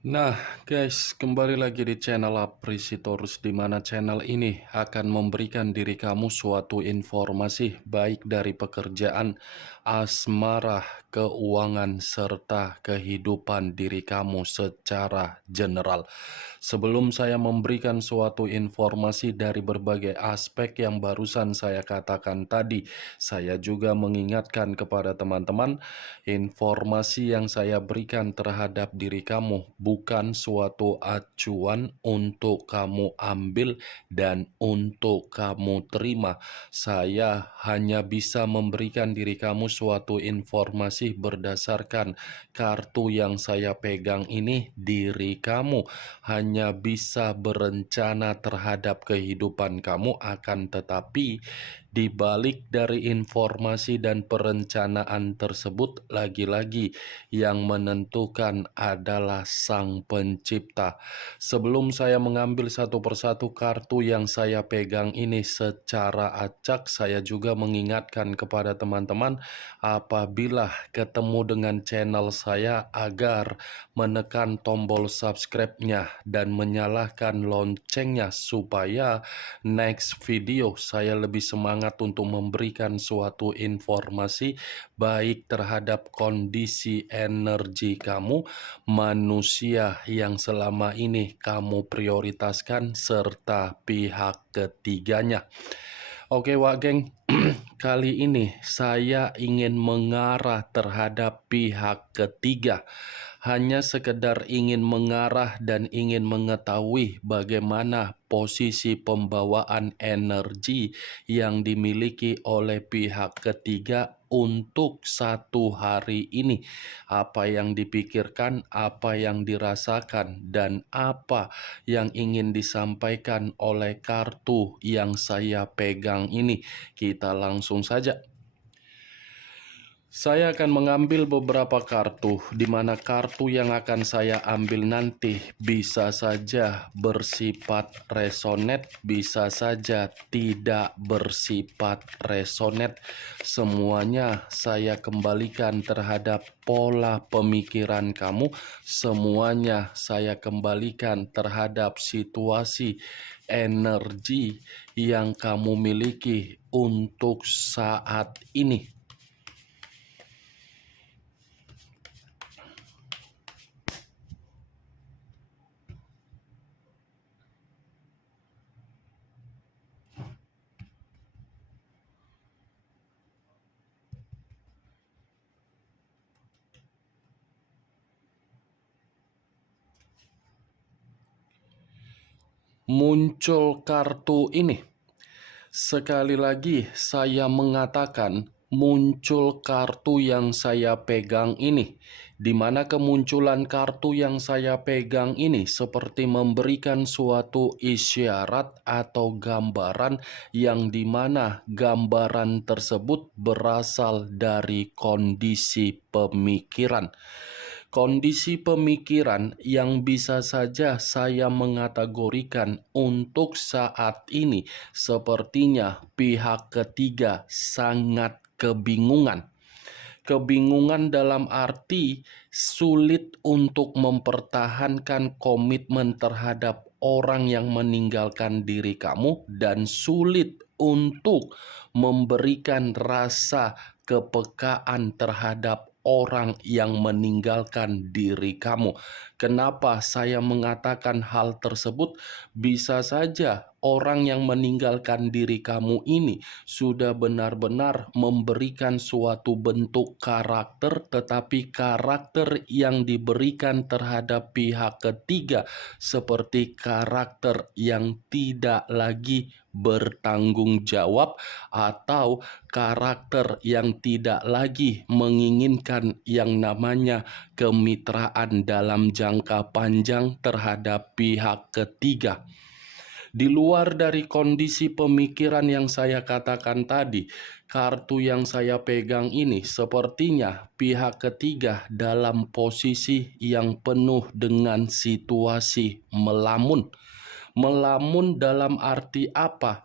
Nah, guys, kembali lagi di channel Aprisitorus, di mana channel ini akan memberikan diri kamu suatu informasi baik dari pekerjaan, asmara, keuangan, serta kehidupan diri kamu secara general. Sebelum saya memberikan suatu informasi dari berbagai aspek yang barusan saya katakan tadi, saya juga mengingatkan kepada teman-teman, informasi yang saya berikan terhadap diri kamu bukan suatu acuan untuk kamu ambil dan untuk kamu terima. Saya hanya bisa memberikan diri kamu suatu informasi berdasarkan kartu yang saya pegang ini. Diri kamu hanya bisa berencana terhadap kehidupan kamu, akan tetapi di balik dari informasi dan perencanaan tersebut, lagi-lagi yang menentukan adalah Sang Pencipta. Sebelum saya mengambil satu persatu kartu yang saya pegang ini secara acak, saya juga mengingatkan kepada teman-teman apabila ketemu dengan channel saya agar menekan tombol subscribe-nya dan menyalakan loncengnya supaya next video saya lebih semangat untuk memberikan suatu informasi baik terhadap kondisi energi kamu, manusia yang selama ini kamu prioritaskan, serta pihak ketiganya. Oke Wak Geng, kali ini saya ingin mengarah terhadap pihak ketiga. Hanya sekedar ingin mengarah dan ingin mengetahui bagaimana posisi pembawaan energi yang dimiliki oleh pihak ketiga untuk satu hari ini. Apa yang dipikirkan, apa yang dirasakan, dan apa yang ingin disampaikan oleh kartu yang saya pegang ini. Kita langsung saja. Saya akan mengambil beberapa kartu, di mana kartu yang akan saya ambil nanti bisa saja bersifat resonet, bisa saja tidak bersifat resonet. Semuanya saya kembalikan terhadap pola pemikiran kamu, semuanya saya kembalikan terhadap situasi energi yang kamu miliki untuk saat ini. Muncul kartu ini. Sekali lagi saya mengatakan muncul kartu yang saya pegang ini, di mana kemunculan kartu yang saya pegang ini seperti memberikan suatu isyarat atau gambaran yang dimana gambaran tersebut berasal dari kondisi pemikiran. Kondisi pemikiran yang bisa saja saya mengategorikan untuk saat ini sepertinya pihak ketiga sangat kebingungan. Kebingungan dalam arti sulit untuk mempertahankan komitmen terhadap orang yang meninggalkan diri kamu, dan sulit untuk memberikan rasa kepekaan terhadap orang yang meninggalkan diri kamu. Kenapa saya mengatakan hal tersebut? Bisa saja orang yang meninggalkan diri kamu ini sudah benar-benar memberikan suatu bentuk karakter, tetapi karakter yang diberikan terhadap pihak ketiga seperti karakter yang tidak lagi bertanggung jawab, atau karakter yang tidak lagi menginginkan yang namanya kemitraan dalam jangka panjang terhadap pihak ketiga. Di luar dari kondisi pemikiran yang saya katakan tadi, kartu yang saya pegang ini sepertinya pihak ketiga dalam posisi yang penuh dengan situasi melamun. Melamun dalam arti apa?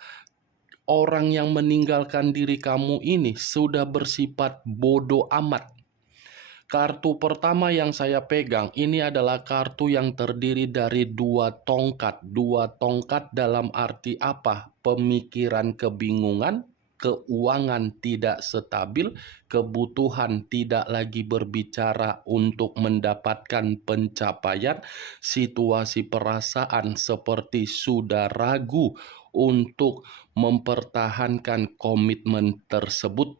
Orang yang meninggalkan diri kamu ini sudah bersifat bodoh amat. Kartu pertama yang saya pegang ini adalah kartu yang terdiri dari dua tongkat. Dua tongkat dalam arti apa? Pemikiran kebingungan, keuangan tidak stabil, kebutuhan tidak lagi berbicara untuk mendapatkan pencapaian, situasi perasaan seperti sudah ragu untuk mempertahankan komitmen tersebut.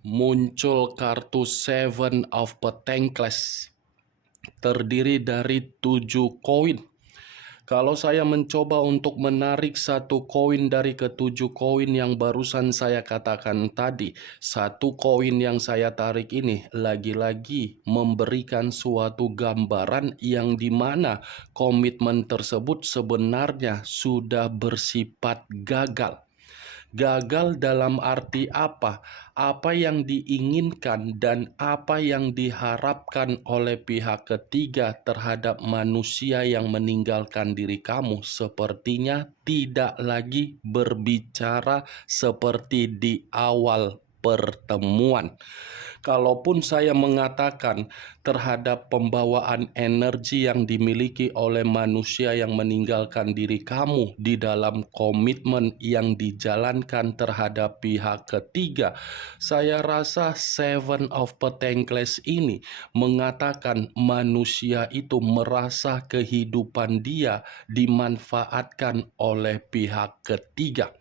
Muncul kartu Seven of Pentacles, terdiri dari 7 koin. Kalau saya mencoba untuk menarik satu koin dari ketujuh koin yang barusan saya katakan tadi, satu koin yang saya tarik ini lagi-lagi memberikan suatu gambaran yang dimana komitmen tersebut sebenarnya sudah bersifat gagal. Gagal dalam arti apa? Apa yang diinginkan dan apa yang diharapkan oleh pihak ketiga terhadap manusia yang meninggalkan diri kamu sepertinya tidak lagi berbicara seperti di awal pertemuan. Kalaupun saya mengatakan terhadap pembawaan energi yang dimiliki oleh manusia yang meninggalkan diri kamu di dalam komitmen yang dijalankan terhadap pihak ketiga, saya rasa Seven of Pentacles ini mengatakan manusia itu merasa kehidupan dia dimanfaatkan oleh pihak ketiga.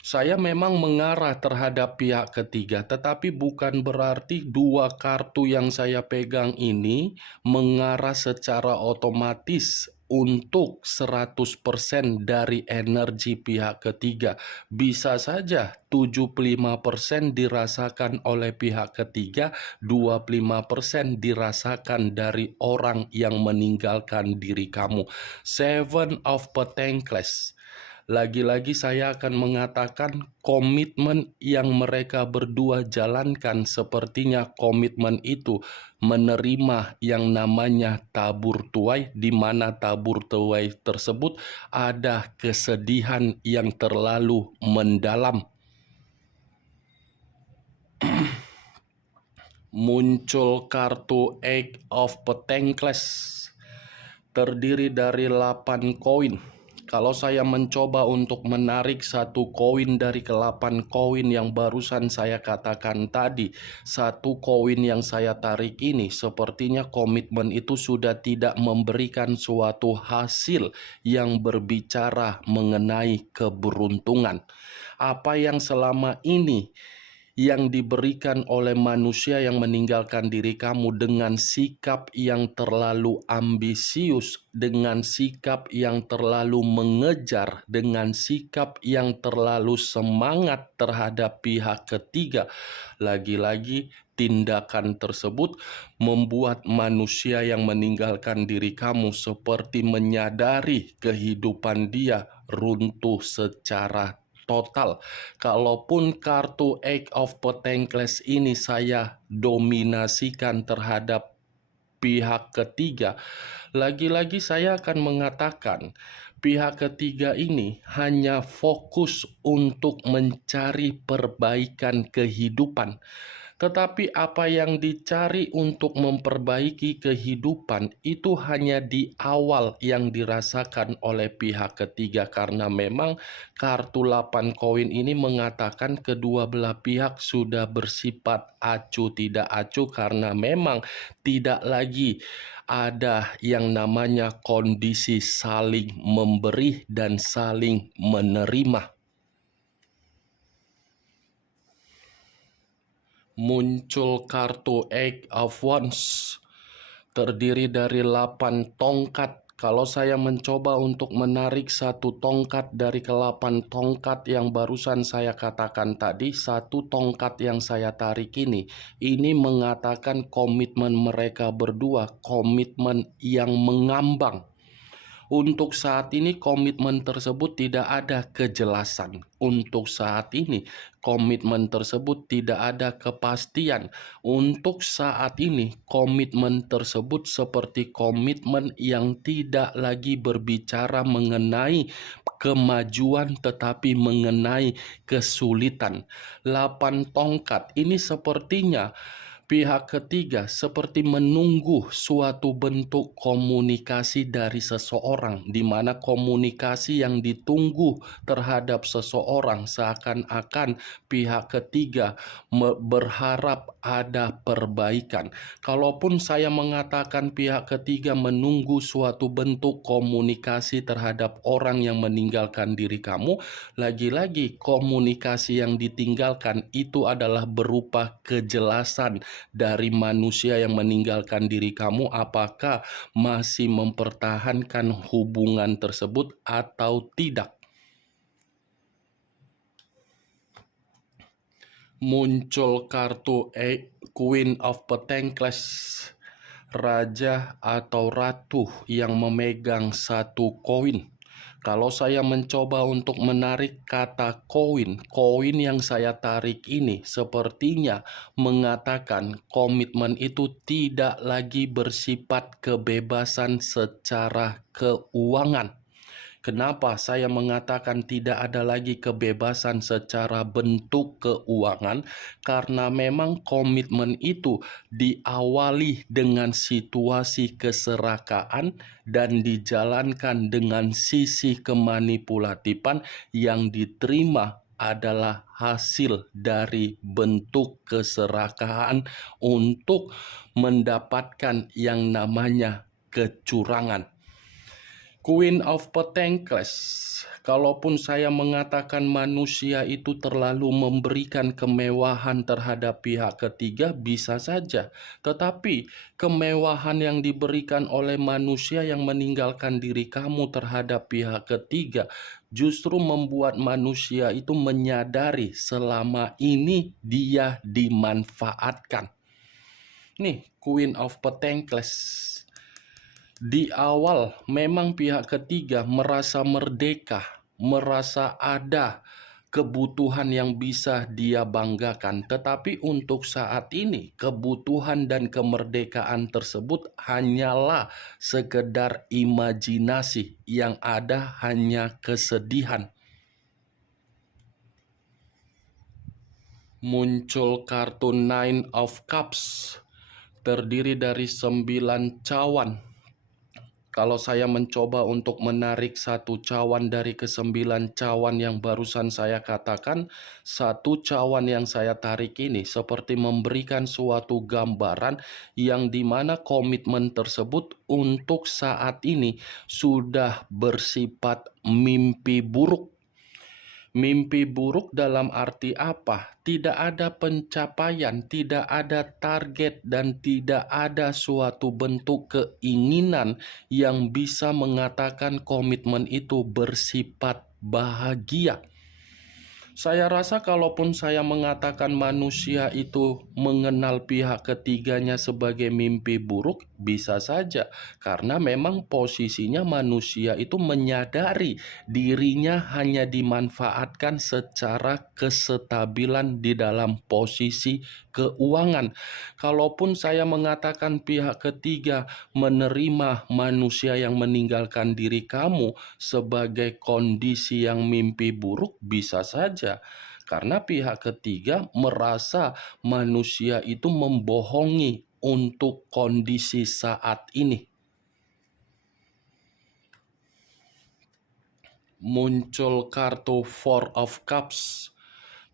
Saya memang mengarah terhadap pihak ketiga, tetapi bukan berarti dua kartu yang saya pegang ini mengarah secara otomatis untuk 100% dari energi pihak ketiga. Bisa saja 75% dirasakan oleh pihak ketiga, 25% dirasakan dari orang yang meninggalkan diri kamu. Seven of Pentacles. Lagi-lagi saya akan mengatakan komitmen yang mereka berdua jalankan sepertinya komitmen itu menerima yang namanya tabur tuai, di mana tabur tuai tersebut ada kesedihan yang terlalu mendalam. Muncul kartu Eight of Pentacles, terdiri dari 8 koin. Kalau saya mencoba untuk menarik satu koin dari ke-8 koin yang barusan saya katakan tadi, satu koin yang saya tarik ini sepertinya komitmen itu sudah tidak memberikan suatu hasil yang berbicara mengenai keberuntungan. Apa yang selama ini yang diberikan oleh manusia yang meninggalkan diri kamu dengan sikap yang terlalu ambisius, dengan sikap yang terlalu mengejar, dengan sikap yang terlalu semangat terhadap pihak ketiga. Lagi-lagi tindakan tersebut membuat manusia yang meninggalkan diri kamu seperti menyadari kehidupan dia runtuh secara total. Kalaupun kartu Eight of Pentacles ini saya dominasikan terhadap pihak ketiga, lagi-lagi saya akan mengatakan pihak ketiga ini hanya fokus untuk mencari perbaikan kehidupan. Tetapi apa yang dicari untuk memperbaiki kehidupan itu hanya di awal yang dirasakan oleh pihak ketiga, karena memang kartu 8 koin ini mengatakan kedua belah pihak sudah bersifat acuh tidak acuh karena memang tidak lagi ada yang namanya kondisi saling memberi dan saling menerima. Muncul kartu Eight of Wands, terdiri dari 8 tongkat. Kalau saya mencoba untuk menarik satu tongkat dari ke-8 tongkat yang barusan saya katakan tadi, satu tongkat yang saya tarik ini mengatakan komitmen mereka berdua, komitmen yang mengambang. Untuk saat ini komitmen tersebut tidak ada kejelasan. Untuk saat ini komitmen tersebut tidak ada kepastian. Untuk saat ini komitmen tersebut seperti komitmen yang tidak lagi berbicara mengenai kemajuan tetapi mengenai kesulitan. 8 tongkat ini sepertinya pihak ketiga seperti menunggu suatu bentuk komunikasi dari seseorang, di mana komunikasi yang ditunggu terhadap seseorang seakan-akan pihak ketiga berharap ada perbaikan. Kalaupun saya mengatakan pihak ketiga menunggu suatu bentuk komunikasi terhadap orang yang meninggalkan diri kamu, lagi-lagi komunikasi yang ditinggalkan itu adalah berupa kejelasan dari manusia yang meninggalkan diri kamu, apakah masih mempertahankan hubungan tersebut atau tidak. Muncul kartu Queen of Pentacles, raja atau ratu yang memegang satu koin. Kalau saya mencoba untuk menarik kata koin yang saya tarik ini sepertinya mengatakan komitmen itu tidak lagi bersifat kebebasan secara keuangan. Kenapa saya mengatakan tidak ada lagi kebebasan secara bentuk keuangan? Karena memang komitmen itu diawali dengan situasi keserakaan dan dijalankan dengan sisi kemanipulatifan yang diterima adalah hasil dari bentuk keserakaan untuk mendapatkan yang namanya kecurangan. Queen of Pentacles, kalaupun saya mengatakan manusia itu terlalu memberikan kemewahan terhadap pihak ketiga, bisa saja. Tetapi kemewahan yang diberikan oleh manusia yang meninggalkan diri kamu terhadap pihak ketiga justru membuat manusia itu menyadari selama ini dia dimanfaatkan. Nih, Queen of Pentacles. Di awal memang pihak ketiga merasa merdeka, merasa ada kebutuhan yang bisa dia banggakan. Tetapi untuk saat ini kebutuhan dan kemerdekaan tersebut hanyalah sekedar imajinasi, yang ada hanya kesedihan. Muncul kartu Nine of Cups, terdiri dari 9 cawan. Kalau saya mencoba untuk menarik satu cawan dari ke-9 cawan yang barusan saya katakan, satu cawan yang saya tarik ini seperti memberikan suatu gambaran yang dimana komitmen tersebut untuk saat ini sudah bersifat mimpi buruk. Mimpi buruk dalam arti apa? Tidak ada pencapaian, tidak ada target, dan tidak ada suatu bentuk keinginan yang bisa mengatakan komitmen itu bersifat bahagia. Saya rasa kalaupun saya mengatakan manusia itu mengenal pihak ketiganya sebagai mimpi buruk, bisa saja. Karena memang posisinya manusia itu menyadari dirinya hanya dimanfaatkan secara kestabilan di dalam posisi keuangan. Kalaupun saya mengatakan pihak ketiga menerima manusia yang meninggalkan diri kamu sebagai kondisi yang mimpi buruk, bisa saja. Karena pihak ketiga merasa manusia itu membohongi untuk kondisi saat ini. Muncul kartu Four of Cups,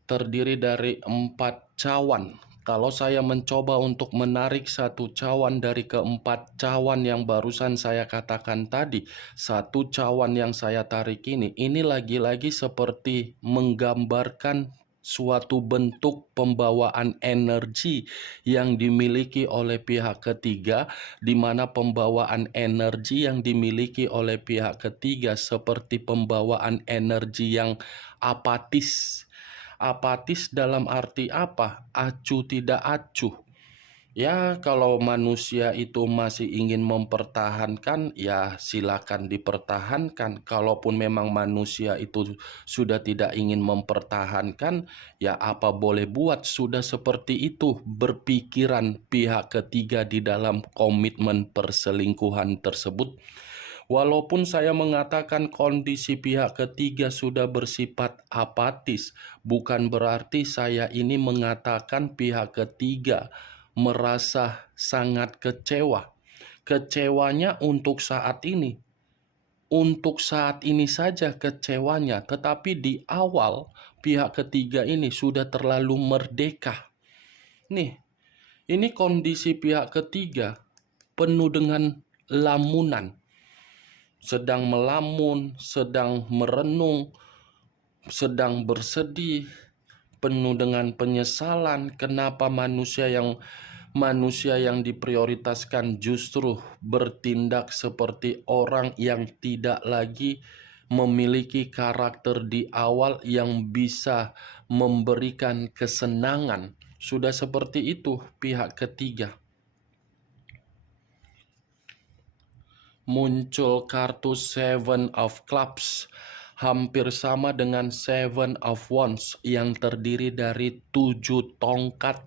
terdiri dari 4 cawan. Kalau saya mencoba untuk menarik satu cawan dari ke-4 cawan yang barusan saya katakan tadi, satu cawan yang saya tarik ini lagi-lagi seperti menggambarkan suatu bentuk pembawaan energi yang dimiliki oleh pihak ketiga, di mana pembawaan energi yang dimiliki oleh pihak ketiga seperti pembawaan energi yang apatis. Apatis dalam arti apa? Acuh tidak acuh. Ya, kalau manusia itu masih ingin mempertahankan, ya silakan dipertahankan. Kalaupun memang manusia itu sudah tidak ingin mempertahankan, ya apa boleh buat, sudah seperti itu berpikiran pihak ketiga di dalam komitmen perselingkuhan tersebut. Walaupun saya mengatakan kondisi pihak ketiga sudah bersifat apatis, bukan berarti saya ini mengatakan pihak ketiga merasa sangat kecewa. Kecewanya untuk saat ini saja kecewanya, tetapi di awal pihak ketiga ini sudah terlalu merdeka. Nih, ini kondisi pihak ketiga penuh dengan lamunan, sedang melamun, sedang merenung, sedang bersedih, penuh dengan penyesalan. Kenapa manusia yang diprioritaskan justru bertindak seperti orang yang tidak lagi memiliki karakter di awal yang bisa memberikan kesenangan. Sudah seperti itu pihak ketiga. Muncul kartu Seven of Clubs, hampir sama dengan Seven of Wands yang terdiri dari 7 tongkat.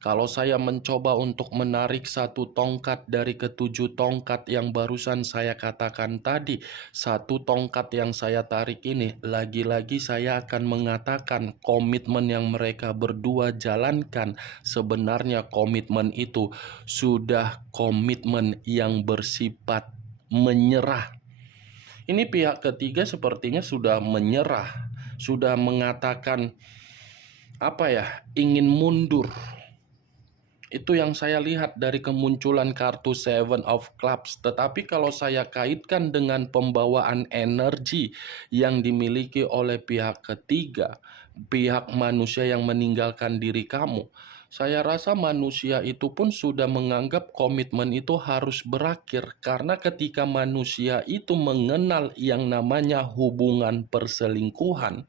Kalau saya mencoba untuk menarik satu tongkat dari ketujuh tongkat yang barusan saya katakan tadi, satu tongkat yang saya tarik ini, lagi-lagi saya akan mengatakan komitmen yang mereka berdua jalankan, sebenarnya komitmen itu sudah komitmen yang bersifat menyerah. Ini pihak ketiga sepertinya sudah menyerah, sudah mengatakan ingin mundur. Itu yang saya lihat dari kemunculan kartu Seven of Clubs. Tetapi kalau saya kaitkan dengan pembawaan energi yang dimiliki oleh pihak ketiga, pihak manusia yang meninggalkan diri kamu, saya rasa manusia itu pun sudah menganggap komitmen itu harus berakhir. Karena ketika manusia itu mengenal yang namanya hubungan perselingkuhan,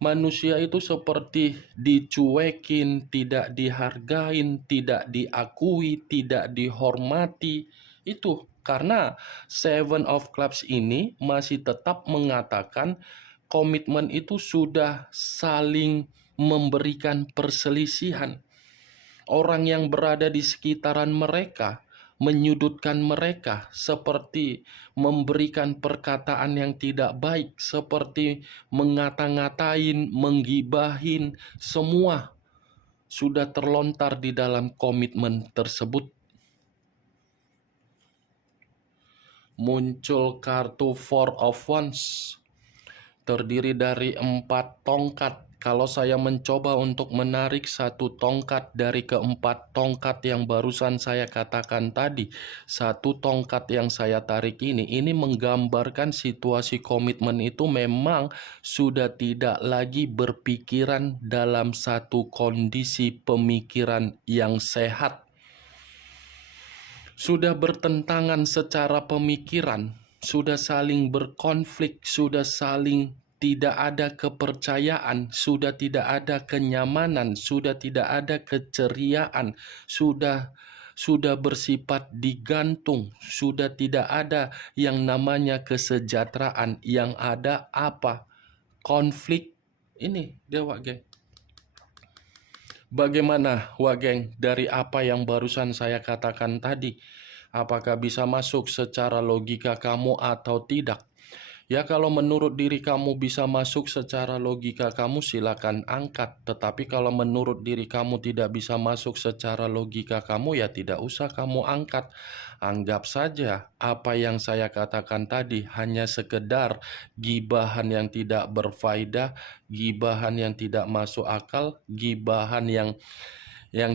manusia itu seperti dicuekin, tidak dihargain, tidak diakui, tidak dihormati. Itu karena Seven of Clubs ini masih tetap mengatakan komitmen itu sudah saling memberikan perselisihan. Orang yang berada di sekitaran mereka menyudutkan mereka, seperti memberikan perkataan yang tidak baik, seperti mengata-ngatain, menggibahin, semua sudah terlontar di dalam komitmen tersebut. Muncul kartu Four of Wands, terdiri dari 4 tongkat. Kalau saya mencoba untuk menarik satu tongkat dari keempat tongkat yang barusan saya katakan tadi, satu tongkat yang saya tarik ini menggambarkan situasi komitmen itu memang sudah tidak lagi berpikiran dalam satu kondisi pemikiran yang sehat. Sudah bertentangan secara pemikiran, sudah saling berkonflik, sudah saling tidak ada kepercayaan, sudah tidak ada kenyamanan, sudah tidak ada keceriaan, sudah bersifat digantung, sudah tidak ada yang namanya kesejahteraan. Yang ada apa? Konflik. Ini Dewa Geng. Bagaimana Wageng dari apa yang barusan saya katakan tadi? Apakah bisa masuk secara logika kamu atau tidak? Ya, kalau menurut diri kamu bisa masuk secara logika kamu, silakan angkat. Tetapi kalau menurut diri kamu tidak bisa masuk secara logika kamu, ya tidak usah kamu angkat. Anggap saja apa yang saya katakan tadi hanya sekedar gibahan yang tidak berfaedah, gibahan yang tidak masuk akal, gibahan yang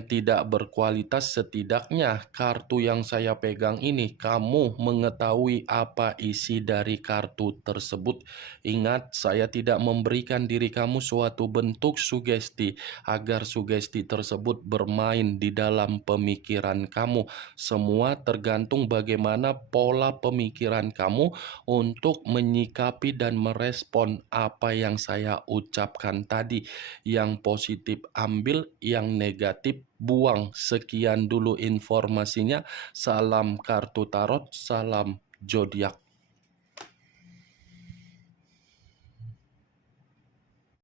tidak berkualitas. Setidaknya kartu yang saya pegang ini, kamu mengetahui apa isi dari kartu tersebut. Ingat, saya tidak memberikan diri kamu suatu bentuk sugesti agar sugesti tersebut bermain di dalam pemikiran kamu. Semua tergantung bagaimana pola pemikiran kamu untuk menyikapi dan merespon apa yang saya ucapkan tadi. Yang positif ambil, yang negatif skip, buang. Sekian dulu informasinya. Salam kartu tarot, salam zodiak.